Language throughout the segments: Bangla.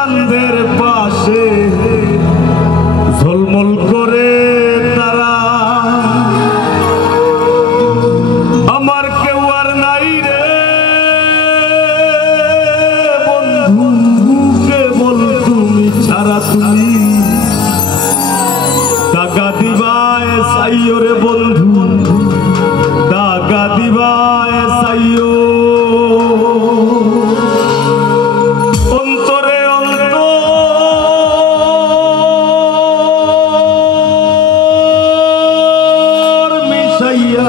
চাঁদের পাশে ঝলমল করে তারা আমার কেউ আর নাই রে বন্ধু কেবল তুমি ছাড়া তুমি দাগা দিবায় সাইও রে বন্ধু দাগা দিবায় সাইও অন্তরে অন্তর মিশাইয়া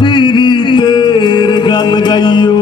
পীড়িতের গান গাইও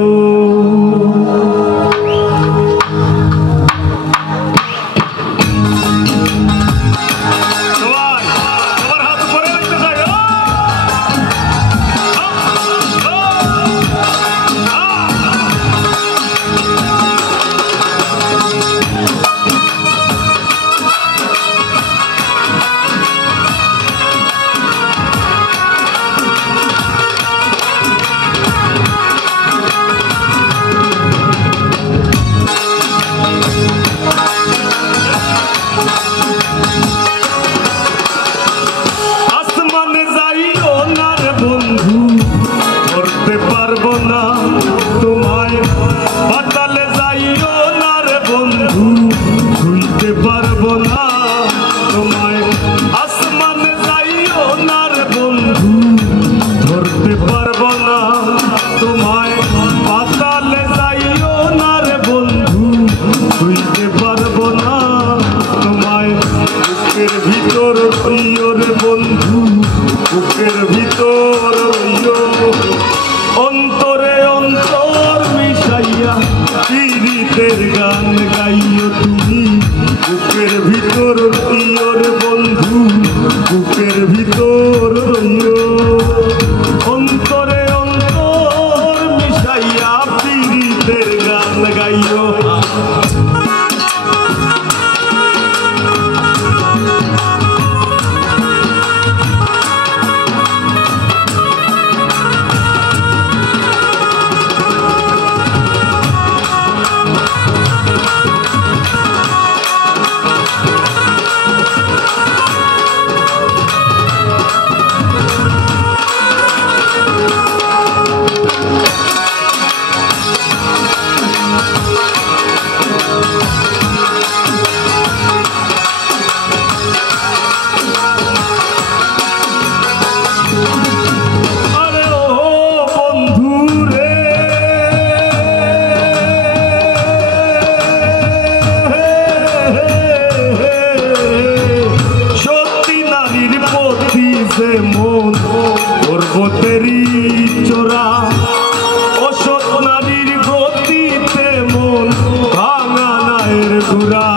অন্তরে অন্তর মিশাইয়া পীড়িতের গান গাইও তুমি বুকের ভিতর প্রিয়র বন্ধু বুকের ভিতর অন্তরে অন্তর মিশাইয়া পীড়িতের গান গাইও মন পর্বতেরই চোরা অসৎ নারীর গতিতে মন ভাঙা নায়ের গুড়া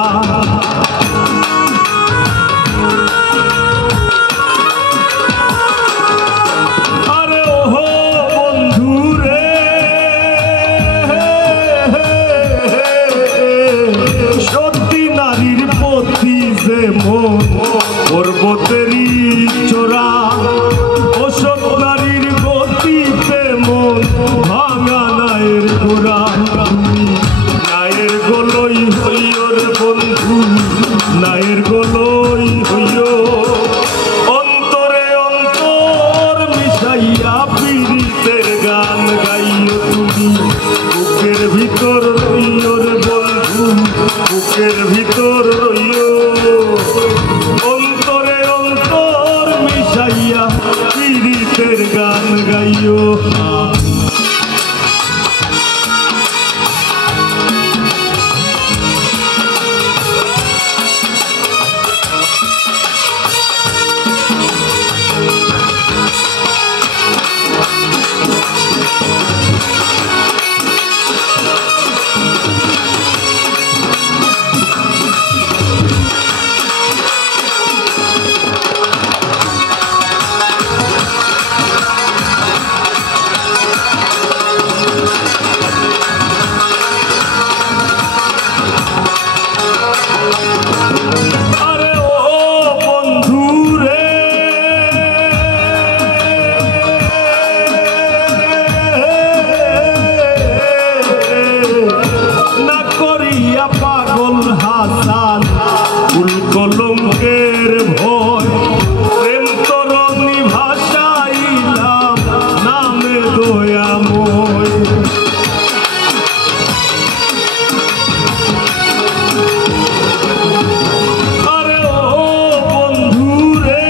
আরে ওহো বন্ধু রে সত্যি নারীর প্রতি যে মন পর্বতেরই চোরা অসৎ নারীর গতিতে মন ভাঙা নায়ের গোড়া নায়ের গোলই হইও রে বন্ধু নায়ের গোলই হইও অন্তরে অন্তর মিশাইয়া পীড়িতের গান গাইও তুমি বুকের ভিতর রইও রে বন্ধু বুকের ভিতর রইও অন্তরে অন্তর মিশাইয়া পীড়িতের গান গাইও পাগল হাসান ফুল কলঙ্কের ভয় প্রেম তরণী ভাষাইলাম নামে দয়াময় আরে ও বন্ধু রে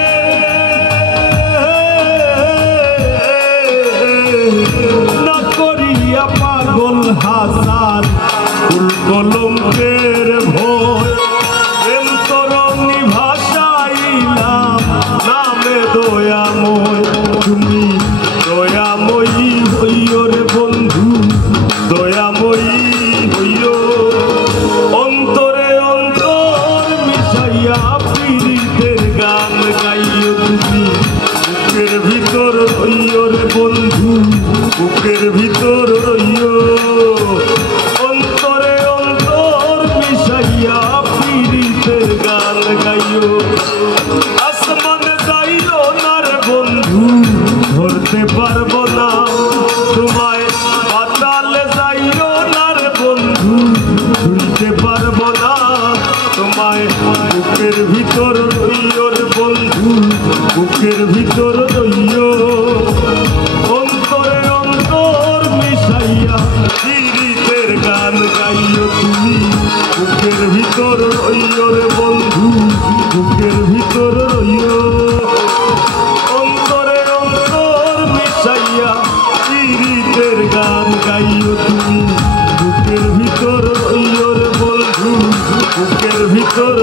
না করিয়া পাগল হাসান ফুল কলঙ্কের ভয় প্রেম তরণী ভাষাইলাম নামে দয়াময় তুমি দয়াময়ী হইও রে বন্ধু দয়াময়ী হইও অন্তরে অন্তর মিশাইয়া পীড়িতের গান গাইও তুমি বুকের ভিতর রইও রে বন্ধু বুকের ভিতর রইও অন্তরে অন্তর মিশাইয়া পীড়িতের গান গাইও আসমানে যাইও না রে বন্ধু ধরতে পারবো না তোমায় পাতালে যাইও না রে বন্ধু শুনতে পারবো না তোমায় বুকের ভিতর রইও রে বন্ধু বুকের ভিতর রইও অন্তরে অন্তর মিশাইয়া পীড়িতের গান গাইও তুমি বুকের ভিতর রইও রে বন্ধু বুকের ভিতর রইও অন্তরে অন্তর মিশাইয়া পীড়িতের গান গাইও তুমি বুকের ভিতর রইও রে বন্ধু বুকের ভিতর